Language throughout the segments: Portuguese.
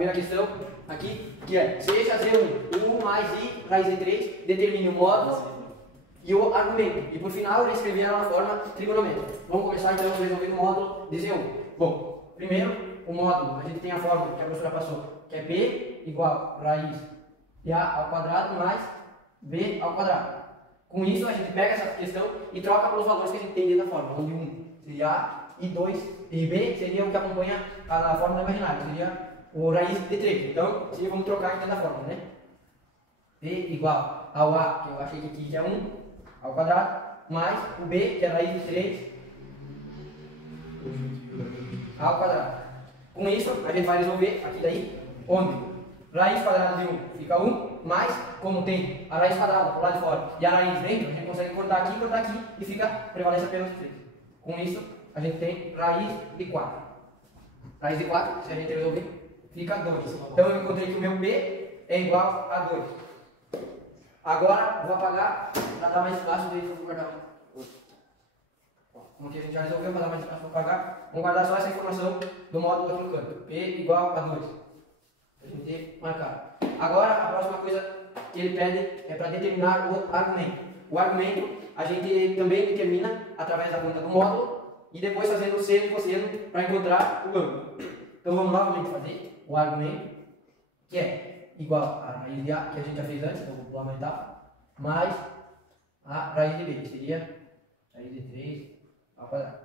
primeira questão aqui, que é, seja Z1, 1 mais I raiz de 3, determine o módulo e o argumento. E por final, ele escrever ela na forma trigonométrica. Vamos começar então resolvendo o módulo de Z1. Bom, primeiro, o módulo, a gente tem a fórmula que a professora passou, que é B igual raiz de A ao quadrado mais B ao quadrado. Com isso, a gente pega essa questão e troca pelos valores que a gente tem dentro da fórmula, onde 1 seria A e 2 e B seria o que acompanha a fórmula imaginária, seria o raiz de 3. Então, vamos trocar aqui dentro da fórmula, né? B igual ao A, que eu achei que aqui é 1 ao quadrado, mais o B, que é a raiz de 3 ao quadrado. Com isso, a gente vai resolver aqui daí, onde raiz quadrada de 1 fica 1, mais, como tem a raiz quadrada por lá de fora e a raiz dentro, a gente consegue cortar aqui e fica, prevalece apenas 3. Com isso, a gente tem raiz de 4. Raiz de 4, se a gente resolver, fica 2. Então eu encontrei que o meu B é igual a 2. Agora, vou apagar para dar mais fácil de guardar. Como que a gente já resolveu, para dar mais fácil de apagar, vamos guardar só essa informação do módulo aqui no canto. P igual a 2. A gente marcar. Agora, a próxima coisa que ele pede é para determinar o argumento. O argumento a gente também determina através da conta do módulo e depois fazendo o seno e cosseno para encontrar o ângulo. Então vamos novamente fazer o argumento, que é igual a raiz de A, que a gente já fez antes, então vou pular uma etapa, mais a raiz de B, que seria raiz de 3 ao quadrado.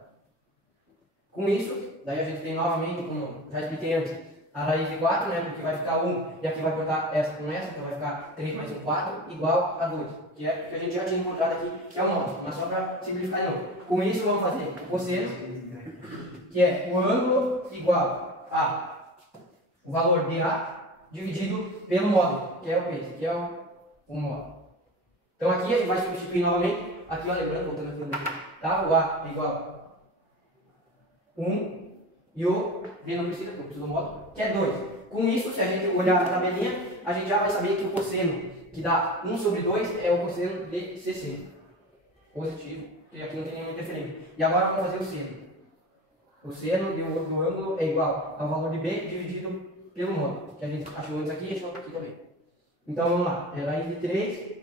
Com isso, daí a gente tem novamente, como já expliquei antes, a raiz de 4, né, porque vai ficar 1 e aqui vai cortar essa com essa, então vai ficar 3 mais 1, 4, igual a 2, que é o que a gente já tinha encontrado aqui, que é o módulo, mas só para simplificar de novo. Com isso, vamos fazer o cosseno, que é o ângulo igual a o valor de A dividido pelo módulo, que é o P, que é o módulo. Então aqui a gente vai substituir novamente, aqui ó, lembrando, voltando aqui também, tá? O A é igual a 1 e o B não precisa do módulo, que é 2. Com isso, se a gente olhar a tabelinha, a gente já vai saber que o cosseno que dá 1 sobre 2 é o cosseno de 60. Positivo, porque aqui não tem nenhuma interferência. E agora vamos fazer o seno. O seno do ângulo é igual ao valor de B dividido pelo módulo, que a gente achou antes aqui e achou aqui também. Então vamos lá, é raiz de 3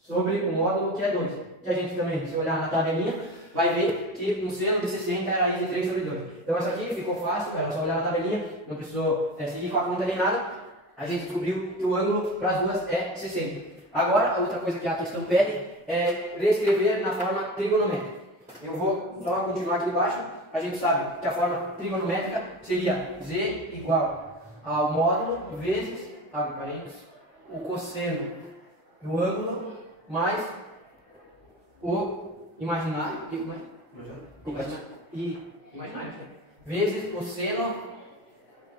sobre o módulo que é 2. Que a gente também, se olhar na tabelinha, vai ver que um seno de 60 é raiz de 3 sobre 2. Então essa aqui ficou fácil, era só olhar na tabelinha, não precisou seguir com a conta nem nada. A gente descobriu que o ângulo para as duas é 60. Agora, a outra coisa que a questão pede é reescrever na forma trigonométrica. Eu vou só continuar aqui embaixo. A gente sabe que a forma trigonométrica seria Z igual ao módulo vezes, abre parênteses, o cosseno do ângulo mais o imaginário, imaginário, vezes o seno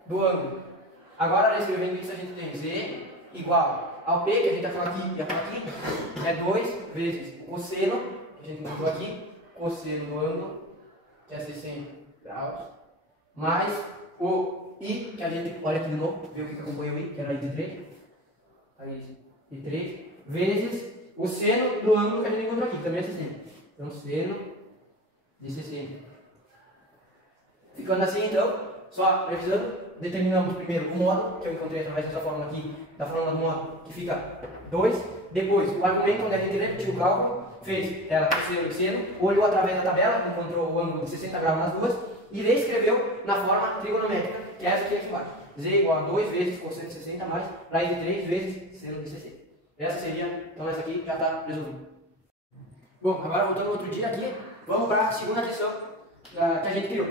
do ângulo. Agora, escrevendo isso, a gente tem Z igual ao P, que a gente achou aqui e achou aqui, é 2 vezes o cosseno, que a gente encontrou aqui, cosseno do ângulo, que é 60 graus, mais o I, que a gente, olha aqui de novo, vê o que acompanha o I, que é raiz de 3, vezes o seno do ângulo que a gente encontrou aqui, que também é 60. Então, seno de 60. Ficando assim, então, só revisando, determinamos primeiro o módulo, que eu encontrei através dessa fórmula aqui, da fórmula do módulo, que fica 2. Depois, o argumento, onde a gente repetiu o cálculo, fez ela cosseno e seno, olhou através da tabela, encontrou o ângulo de 60 graus nas duas, e reescreveu na forma trigonométrica, que é essa aqui embaixo. Z igual a 2 vezes cosseno de 60 mais raiz de 3 vezes seno de 60. Essa seria, então essa aqui já está resolvida. Bom, agora voltando ao outro dia aqui, vamos para a segunda questão que a gente criou.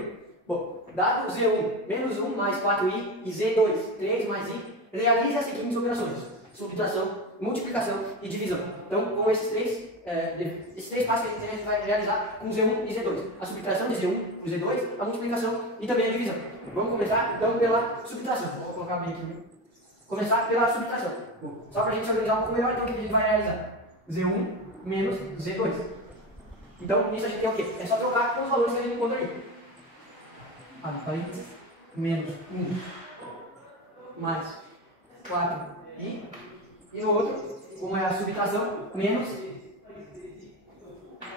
Bom, dado Z1 menos 1 mais 4i e Z2 3 mais i, realize as seguintes operações: subtração, multiplicação e divisão. Então, com esses três passos que a gente vai realizar com Z1 e Z2. A subtração de Z1 por Z2, a multiplicação e também a divisão. Vamos começar então pela subtração. Vou colocar bem aqui. Começar pela subtração. Bom, só para a gente se organizar um pouco melhor, então o que a gente vai realizar? Z1 menos Z2. Então, nisso a gente tem o quê? É só trocar com os valores que a gente encontra ali. Menos 1 mais 4i. E no outro, como é a subtração, menos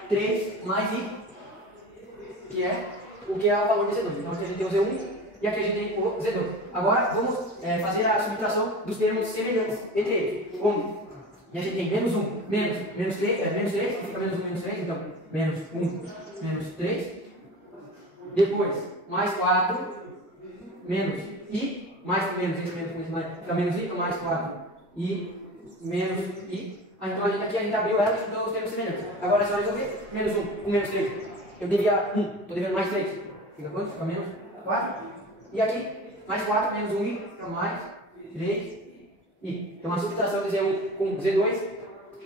3 mais i, que é o valor de Z2. Então aqui a gente tem o Z1 e aqui a gente tem o Z2. Agora vamos fazer a subtração dos termos semelhantes entre eles. Como? E a gente tem menos 1, menos 3, menos 3, fica menos 1, menos 3, então menos 1, menos 3. Depois, mais 4, menos I, mais menos I, fica menos I, mais 4, I, menos I. Então aqui a gente abriu ela e estudou os termos semelhantes. Agora é só resolver. Menos 1, menos 3. Eu devia 1, estou devendo mais 3. Fica quanto? Fica menos 4. E aqui, mais 4, menos 1i, fica mais 3i. Então a subtração de Z1 com Z2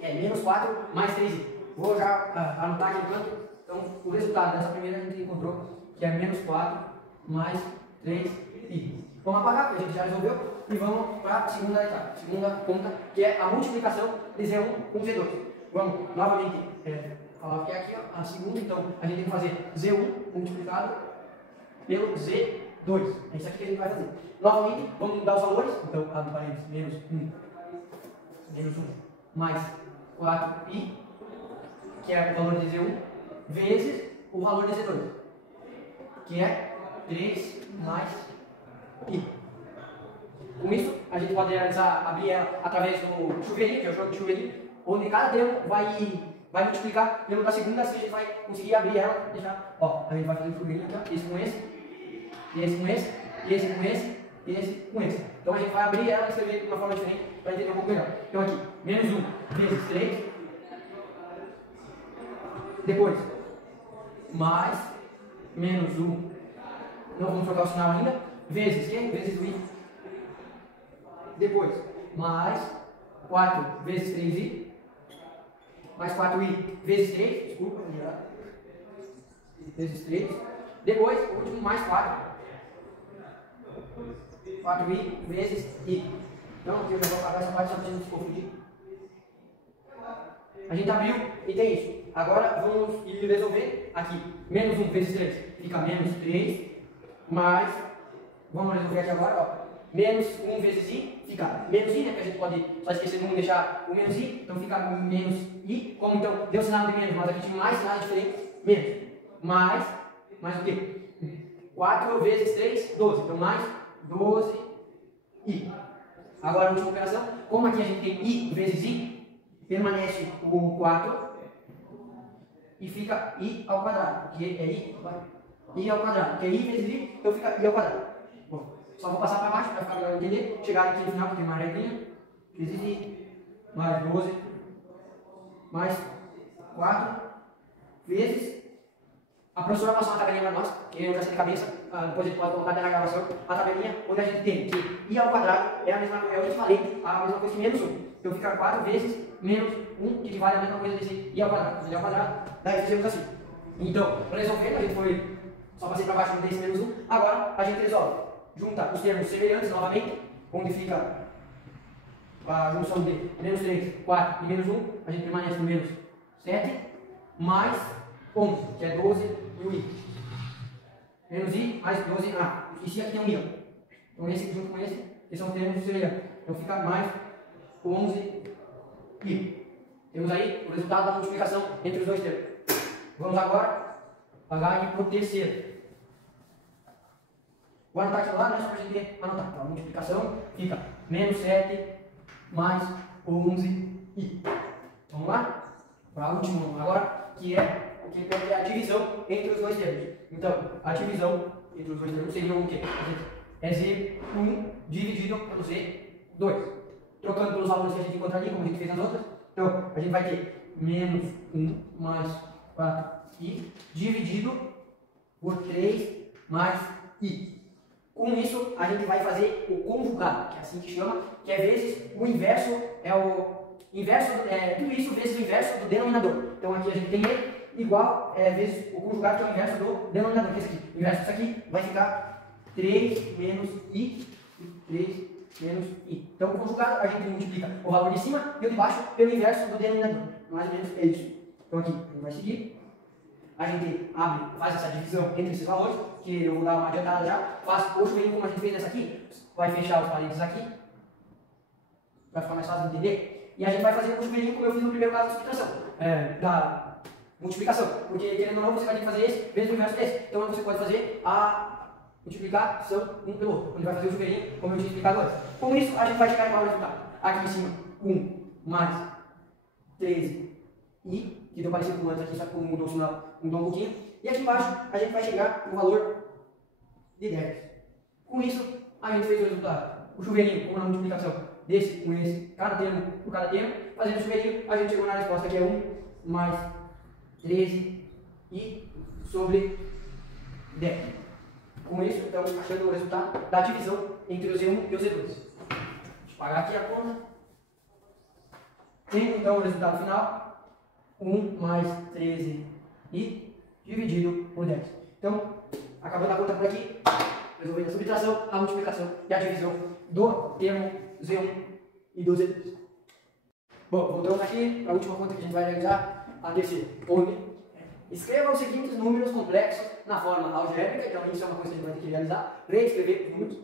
é menos 4 mais 3i. Vou já anotar aqui no canto. Então o resultado dessa primeira a gente encontrou que é menos 4 mais 3i. Vamos apagar, porque a gente já resolveu. E vamos para a segunda etapa, segunda conta, que é a multiplicação de Z1 com Z2. Vamos novamente falar o que é aqui, ó, a segunda. Então a gente tem que fazer Z1 multiplicado pelo Z2. É isso aqui que a gente vai fazer. Novamente, vamos mudar os valores. Então, abre parênteses, menos 1 mais 4i, que é o valor de Z1, vezes o valor de Z2, que é 3 mais i. Com isso, a gente pode abrir ela através do chuveirinho, que é o jogo de chuveirinho, onde cada termo vai multiplicar pelo da segunda, assim a gente vai conseguir abrir ela, deixar, ó, a gente vai fazer o chuveirinho aqui, ó, esse com esse, e esse com esse, e esse com esse, e esse com esse. Então a gente vai abrir ela e escrever de uma forma diferente para entender um pouco melhor. Então aqui, menos 1 vezes 3, depois, mais menos 1, não vamos trocar o sinal ainda, vezes quem? Vezes o i. Depois, mais 4 vezes 3i, mais 4i vezes 3, desculpa, vezes 3. Depois, o último, mais 4. 4i vezes i. Então, aqui eu já vou apagar essa parte só para a gente se confundir. A gente abriu e tem isso. Agora, vamos ir resolver aqui. Menos 1 vezes 3 fica menos 3, mais, vamos resolver aqui agora, ó. Menos 1 vezes i fica menos i, né? Que a gente pode só esquecer de não deixar o menos i, então fica menos i. Como então deu sinal de menos, mas aqui tinha mais sinais diferentes, menos. Mais o quê? 4 vezes 3, 12. Então mais 12i. Agora a última operação, como aqui a gente tem i vezes i, permanece o 4 e fica i ao quadrado, porque é i ao quadrado, porque é i vezes i, então fica i ao quadrado. Bom, só vou passar para baixo para ficar melhor entender. Chegar aqui no final, que tem uma regrinha. Vezes i, mais 12, mais 4, vezes. A professora passou uma tabelinha para nós, que eu já sei de cabeça, depois a gente pode colocar na gravação, a tabelinha onde a gente tem que i ao quadrado é a mesma coisa, é o equivalente a mesma coisa que menos 1. Então fica 4 vezes menos 1, que equivale a mesma coisa desse i ao quadrado. I ao quadrado, daí fizemos assim. Então, resolvendo, a gente foi, só passei para baixo no desse menos 1, agora a gente resolve. Junta os termos semelhantes novamente, onde fica a junção de menos 3, 4 e menos 1, a gente permanece no menos 7, mais 11, que é 12 e o i. Menos i mais 12a. E se aqui tem um i. Então esse junto com esse, que são termos semelhantes. Então fica mais 11i. Temos aí o resultado da multiplicação entre os dois termos. Vamos agora pagar por terceiro. Vou anotar aqui lá, né, só para a gente anotar. Então a multiplicação fica menos 7 mais 11i. Vamos lá? Para o último agora, que é a divisão entre os dois termos. Então, a divisão entre os dois termos seria o quê? É Z1 dividido pelo Z2. Trocando pelos valores que a gente encontra ali, como a gente fez nas outras. Então, a gente vai ter menos 1 mais 4i dividido por 3 mais i. Com isso, a gente vai fazer o conjugado, que é assim que chama, que é vezes o inverso, tudo isso vezes o inverso do denominador. Então aqui a gente tem ele igual vezes o conjugado, que é o inverso do denominador, que é esse aqui. O inverso disso aqui vai ficar 3 menos i e 3 menos i. Então o conjugado a gente multiplica o valor de cima e o de baixo pelo inverso do denominador. Mais ou menos é isso. Então aqui a gente vai seguir. A gente faz essa divisão entre esses valores, que eu vou dar uma adiantada já. Faz o chuveirinho como a gente fez nessa aqui. Vai fechar os parênteses aqui, para ficar mais fácil de entender. E a gente vai fazer o chuveirinho como eu fiz no primeiro caso da subtração, da multiplicação. Porque, querendo ou não, você vai ter que fazer esse vezes o inverso desse. Então você pode fazer multiplicação um pelo outro. Onde vai fazer o chuveirinho, como eu tinha explicado antes. Com isso, a gente vai chegar em qual resultado? Aqui em cima, 1 mais 13 i, que deu parecido com antes aqui, só que mudou um pouquinho. E aqui embaixo, a gente vai chegar no valor de 10. Com isso, a gente fez o resultado. O chuveirinho, como na multiplicação desse com esse, cada termo por cada termo, fazendo o chuveirinho, a gente chegou na resposta que é 1 mais 13 i sobre 10. Com isso, então, achando o resultado da divisão entre o Z1 e o Z2. Deixa eu pagar aqui a conta. Tendo então o resultado final, 1 mais 13 i dividido por 10. Então, acabando a conta por aqui, resolvendo a subtração, a multiplicação e a divisão do termo Z1 e do Z2. Bom, voltamos aqui para a última conta que a gente vai realizar, a terceira, onde escreva os seguintes números complexos na forma algébrica. Então isso é uma coisa que a gente vai ter que realizar, reescrever os números,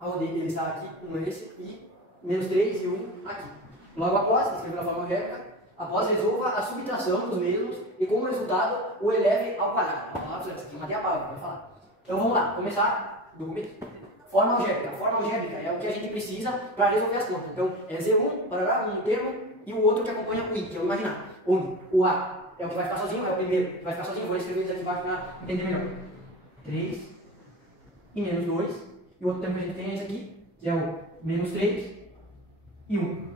onde ele está aqui, 1 esse, e menos 3 e 1 aqui. Logo após, escrever na forma algébrica, após resolva a subtração dos mesmos e como resultado o eleve ao quadrado. A palavra aqui, matei a palavra, vai falar. Então vamos lá, começar do começo. Forma algébrica. A forma algébrica é o que a gente precisa para resolver as contas. Então é Z1, parará, um termo, e o outro que acompanha o I, que é o imaginário. Onde o A é o que vai ficar sozinho, é o primeiro que vai ficar sozinho. Vou escrever isso aqui embaixo para entender melhor. 3 e menos 2. E o outro termo que a gente tem é esse aqui, que é o menos 3 e 1.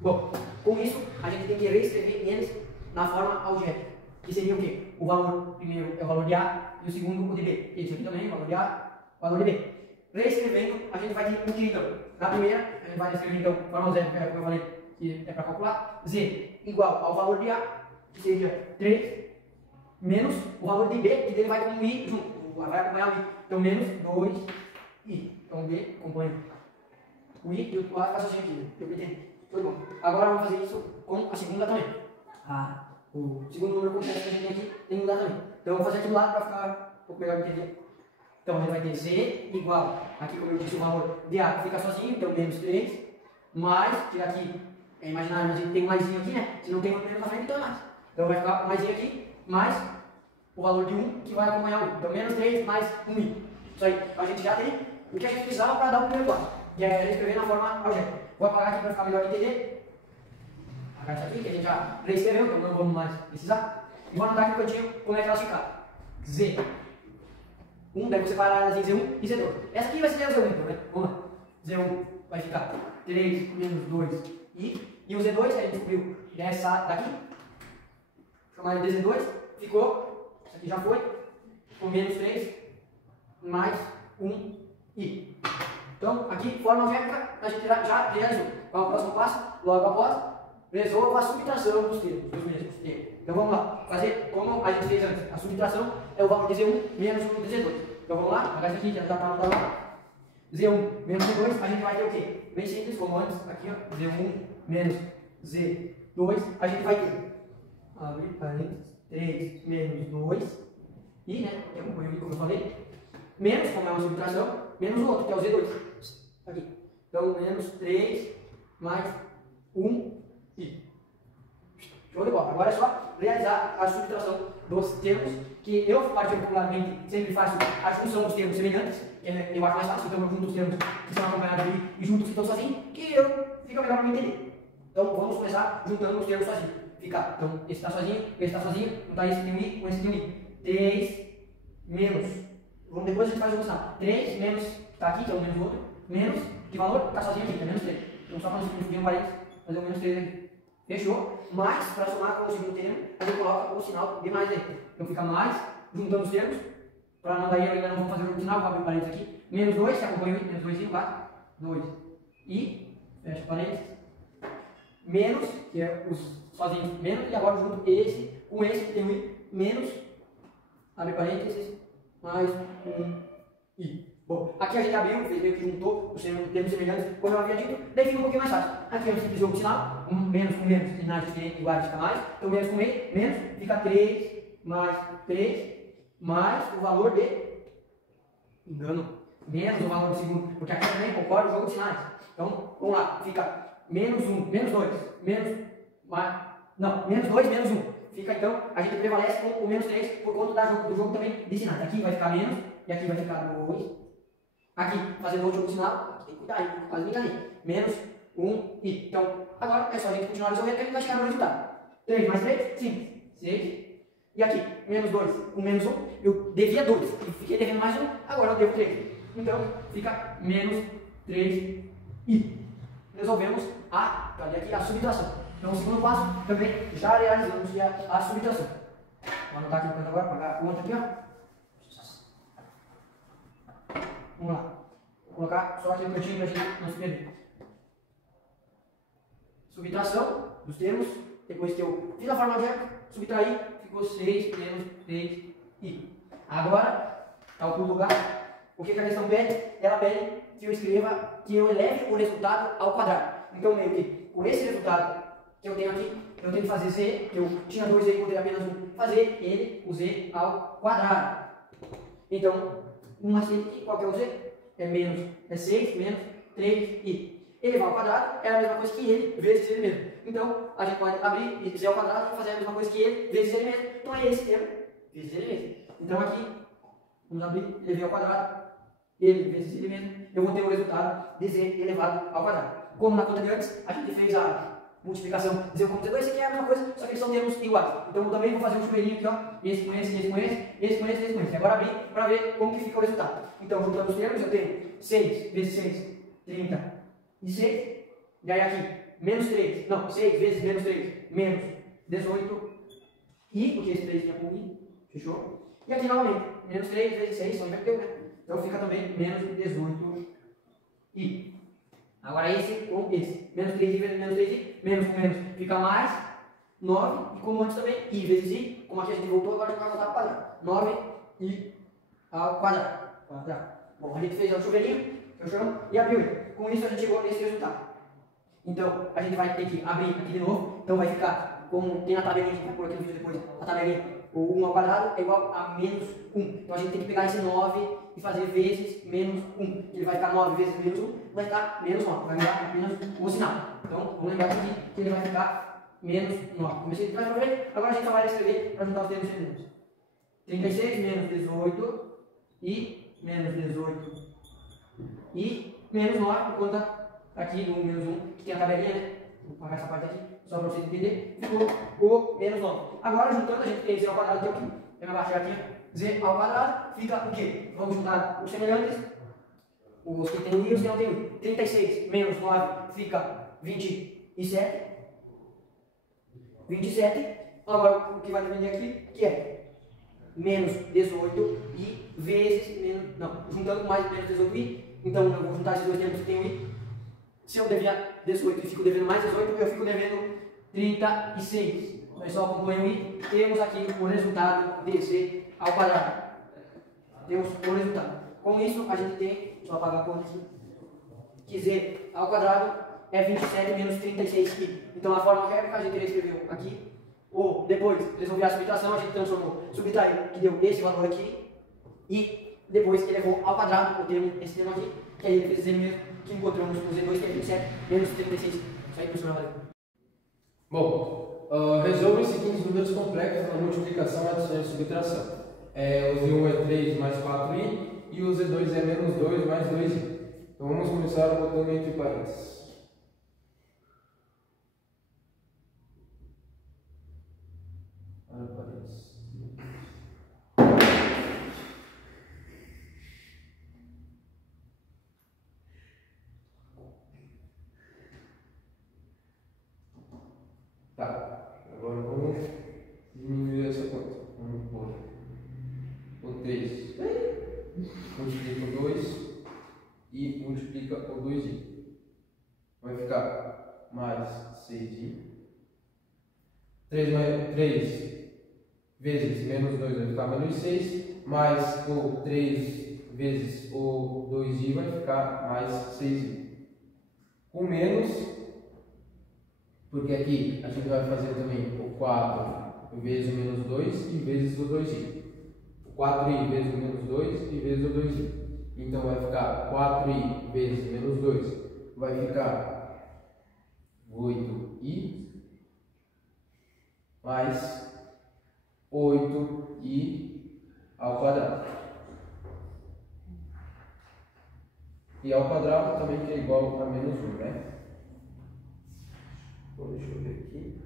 Bom, com isso a gente tem que reescrever eles na forma algébrica. Que seria o quê? O valor primeiro é o valor de A e o segundo o de B. Esse aqui também, o valor de A, o valor de B. Reescrevendo, a gente vai ter que então, na primeira, a gente vai escrever então, forma algébrica, como eu falei, que é para calcular, Z igual ao valor de A, que seria 3, menos o valor de B, que dele vai com o I junto, vai acompanhar o I. Então, menos 2I. Então, B acompanha o I e o A fica sozinho aqui. Eu entendi. Tudo bom. Agora vamos fazer isso com a segunda também. O segundo número complexo que a gente tem aqui tem que mudar também. Então, eu vou fazer aqui do lado para ficar um pouco melhor de entender. Então, a gente vai ter Z igual, aqui como eu disse, o valor de A que fica sozinho, então menos 3, mais, que aqui é imaginário, mas a gente tem um maisinho aqui, né? Se não tem um menos na frente, então é mais. Então vai ficar um maisinho aqui, mais o valor de 1 que vai acompanhar o 1. Então menos 3 mais 1i. Isso aí, a gente já tem o que a gente precisava para dar o primeiro passo, que é escrever na forma algébrica. Vou apagar aqui para ficar melhor de entender. Apagar isso aqui, que a gente já reescreveu, então não vamos mais precisar. E vou anotar aqui no cantinho como é que elas ficaram. Z. 1, daí você separar elas em Z1 e Z2. Essa aqui vai ser a Z1, então, né? Vamos lá. Z1 vai ficar 3 menos 2i. E o Z2, que a gente descobriu dessa daqui, chamar ele de Z2, ficou, isso aqui já foi, com menos 3 mais 1i. Então, aqui, forma algébrica, a gente já realizou. Qual é o próximo passo? Logo após, resolva a subtração dos termos, dos mesmos termos. Então vamos lá, fazer como a gente fez antes. A subtração é o valor de Z1 menos o de Z2. Então vamos lá, pegar isso aqui, já está para lá. Z1 menos Z2, a gente vai ter o quê? Bem simples, como antes, aqui ó, Z1 menos Z2, a gente vai ter, abre parênteses, 3 menos 2, e, né, que acompanha como eu falei, menos, como é uma subtração, menos o outro, que é o Z2. Aqui. Então, menos 3 mais 1i. Show de bola. Agora é só realizar a subtração dos termos, que eu particularmente sempre faço a junção dos termos semelhantes, que eu acho mais fácil, então eu junto os termos que são acompanhados ali e junto os que estão sozinhos, que fica melhor para me entender. Então vamos começar juntando os termos sozinhos. Fica, então esse está sozinho, esse está sozinho, juntar esse tem um i com esse tem um i. 3 menos, vamos depois a gente faz a junção. 3 menos, está aqui, que é o menos o outro, menos, que valor? Está sozinho aqui, que é menos 3. Então só para não subir um parênteses, fazer o menos 3 aqui. Fechou? Mais, para somar com o segundo termo, a gente coloca o sinal de mais aí. Então fica mais, juntando os termos, para não daí ainda não vamos fazer o sinal, vou abrir parênteses aqui. Menos 2, que acompanha o i, menos 2i, vai. 2. E, fecha parênteses. Menos, que é os sozinhos, menos, e agora junto esse com esse que tem o i, menos, abre parênteses, mais i. Bom, aqui a gente abriu, fez meio que juntou os termos semelhantes, como eu havia dito, daí fica um pouquinho mais fácil. Aqui a gente utilizou o sinal, menos com menos, sinais diferentes iguais fica mais, então menos com menos, fica 3 mais o valor de, engano, menos o valor do segundo, porque aqui também concorda o jogo de sinais. Então, vamos lá, fica menos 1, menos 2, menos 2, menos 1. fica então, a gente prevalece com o menos 3 por conta do jogo também de sinais. Aqui vai ficar menos, e aqui vai ficar 2. Aqui, fazendo outro sinal, aqui tem que cuidar, hein? Quase me enganei. Menos 1 e. Então, agora é só a gente continuar resolvendo que a gente vai chegar no resultado. 3 mais 3, 5, 6. E aqui, menos 2 com menos 1, eu devia 2, e fiquei devendo mais 1, agora eu devo 3. Então, fica menos 3 e. Resolvemos a subtração. Então, o segundo passo também já realizamos a subtração. Vou anotar aqui no canto agora, pagar a conta aqui, ó. Vamos lá. Vou colocar só aqui no cantinho para a gente não se perder. Subtração dos termos. Depois que eu fiz a forma algébrica, subtraí, ficou 6 menos 3i. Agora, está o pulo do gato. O que a questão pede? Ela pede que eu escreva, que eu eleve o resultado ao quadrado. Então, meio que, com esse resultado que eu tenho aqui, eu tenho que fazer z, que eu tinha 2z e botei apenas 1, fazer ele, o z ao quadrado. Então, um macete aqui, qual que é o z? É 6 menos 3i. Elevar ao quadrado é a mesma coisa que ele vezes ele mesmo. Então, a gente pode abrir e z ao quadrado e fazer a mesma coisa que ele vezes ele mesmo. Então, é esse termo vezes ele mesmo. Então, aqui, vamos abrir, elevei ao quadrado, ele vezes ele mesmo, eu vou ter o resultado de z elevado ao quadrado. Como na conta de antes, a gente fez a multiplicação de z com z2, esse aqui é a mesma coisa, só que eles são termos iguais. Então, eu também vou fazer um chuveirinho aqui, ó, esse com esse, esse com esse, esse com esse, esse com esse. Agora abrir para ver como que fica o resultado. Então, juntando os termos, eu tenho 6 vezes 6, 36. E aí aqui, menos 3, não, 6 vezes menos 3, menos 18. E, porque esse 3 tinha com i, fechou? E aqui novamente, menos 3 vezes 6, só inverteu, né? Então fica também menos 18i. Agora esse com esse. Menos 3i vezes menos 3i, menos com menos fica mais 9. E como antes também, i vezes i, como aqui a gente voltou, agora a gente vai voltar ao quadrado. 9i ao quadrado. Bom, a gente fez o chuveirinho, fechamos, e abriu ele. Com isso a gente chegou nesse resultado. Então, a gente vai ter que abrir aqui de novo. Então vai ficar, como tem a tabelinha que eu vou pôr aqui no vídeo depois, a tabelinha, o 1 ao quadrado é igual a menos 1. Então a gente tem que pegar esse 9 e fazer vezes menos 1. Ele vai ficar 9 vezes menos 1, vai ficar menos 9. Vai virar apenas o sinal. Então, vamos lembrar aqui que ele vai ficar menos 9. Comecei de trás para frente, agora a gente só vai escrever para juntar os termos semelhantes. 36 menos 18 e menos 18 e menos 9, por conta aqui do menos 1, que tem a tabelinha, né? Vou pagar essa parte aqui, só para vocês entenderem. Ficou o menos 9. Agora, juntando, a gente tem z ao quadrado, que é o quê? Eu vou baixar aqui, z ao quadrado, fica o quê? Vamos juntar os semelhantes, os que tem i e os que não tem i. 36 menos 9 fica 27. 27. Agora, o que vai depender aqui, que é menos 18 e vezes menos, não, juntando com mais menos 18i. Então, eu vou juntar esses dois termos que tem o i. Se eu devia 18 e fico devendo mais 18, eu fico devendo 36. O pessoal acompanha o i. Temos aqui o resultado de z ao quadrado. Temos o resultado. Com isso, a gente tem, só apagar a conta aqui, que z ao quadrado é 27 menos 36i. Então, a forma algébrica a gente escreveu aqui. Ou depois, resolver a subtração, a gente transformou, subtraiu, que deu esse valor aqui. E depois elevou ao quadrado o termo, esse termo aqui, que aí ele fez z mesmo, que encontramos no z2, que é 27 menos 36. Isso aí funciona, valeu. Bom, resolva os seguintes números complexos na multiplicação, adição e subtração. O Z1 é 3 mais 4i e o Z2 é menos 2 mais 2i. Então vamos começar botando entre parênteses. Tá, agora vamos diminuir essa conta. Vamos pôr o 3 multiplica o 2 e multiplica o 2i. Vai ficar mais 6i. 3 vezes menos 2 vai ficar menos 6. Mais o 3 vezes o 2i vai ficar mais 6i. Com menos, porque aqui a gente vai fazer também o 4 vezes o menos 2 e vezes o 2i. O 4i vezes o menos 2 e vezes o 2i. Então vai ficar 4i vezes menos 2 vai ficar 8i mais 8i ao quadrado. E ao quadrado também que é igual a menos 1, né? Bom, deixa eu ver aqui.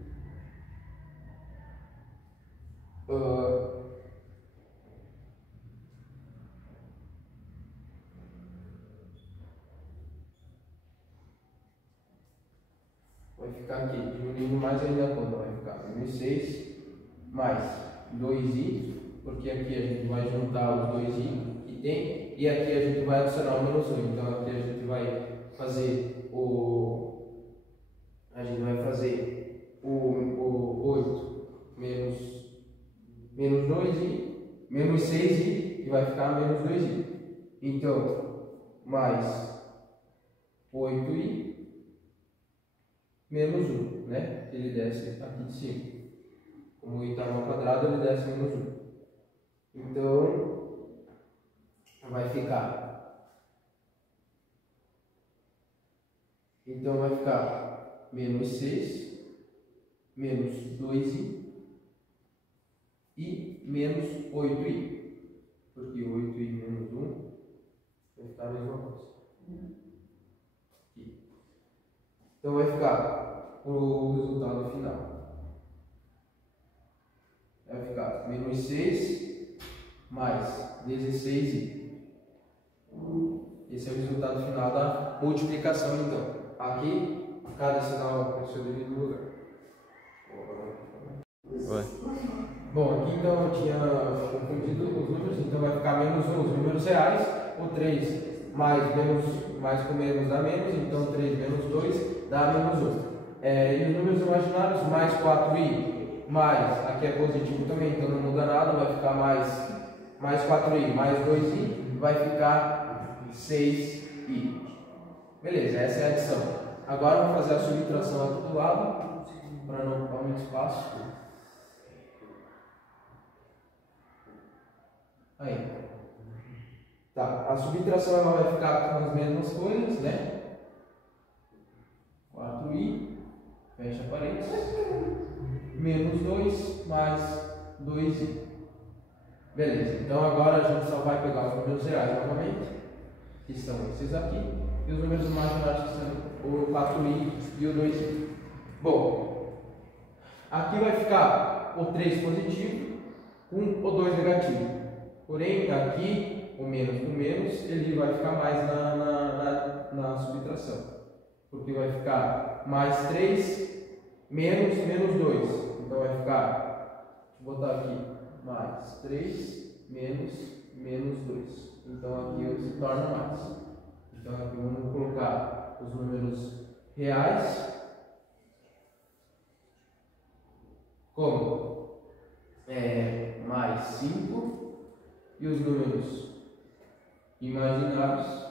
Vai ficar aqui, diminuindo mais ainda quando vai ficar 1,6 mais 2i, porque aqui a gente vai juntar os 2i que tem, e aqui a gente vai adicionar o menos 1. Então aqui a gente vai fazer o 8 menos 2i, menos 6i, e vai ficar menos 2i. Então, mais 8i menos 1, né? Ele desce aqui de cima. Como o i está ao quadrado, ele desce menos 1. Então, vai ficar menos 6, menos 2i e menos 8i. Porque 8i menos 1 vai ficar a mesma coisa. Aqui. Então vai ficar o resultado final. Vai ficar menos 6 mais 16i. Esse é o resultado final da multiplicação, então. Aqui, cada sinal tem seu devido lugar. Bom, aqui então eu tinha confundido os números, então vai ficar menos 1 os números reais, o 3 mais com menos dá menos, então 3 menos 2 dá menos 1. E os números imaginários, mais 4i, mais, aqui é positivo também, então não muda nada, vai ficar mais 4i, mais 2i, vai ficar 6i. Beleza, essa é a adição. Agora vamos fazer a subtração aqui do lado, para não ocupar muito espaço. Aí. Tá, a subtração ela vai ficar com as mesmas coisas, né? 4i, fecha parênteses, menos 2 mais 2i. Beleza, então agora a gente só vai pegar os números reais novamente, que são esses aqui, e os números imaginários que são o 4i e o 2i. Bom, aqui vai ficar o 3 positivo com o 2 negativo. Porém, aqui o menos com menos, ele vai ficar mais na subtração. Porque vai ficar mais 3 menos 2. Então vai ficar, vou botar aqui, mais 3 menos 2. Então aqui se torna mais. Então aqui vamos colocar os números reais como mais 5 e os números imaginários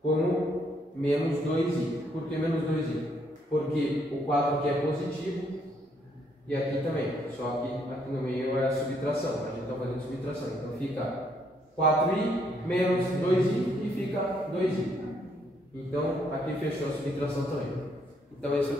como menos 2i. Por que menos 2i? Porque o 4 aqui é positivo e aqui também, só que aqui no meio é a subtração, a gente está fazendo subtração, então fica 4i menos 2i e fica 2i. Então aqui fechou a subtração também. Então esse é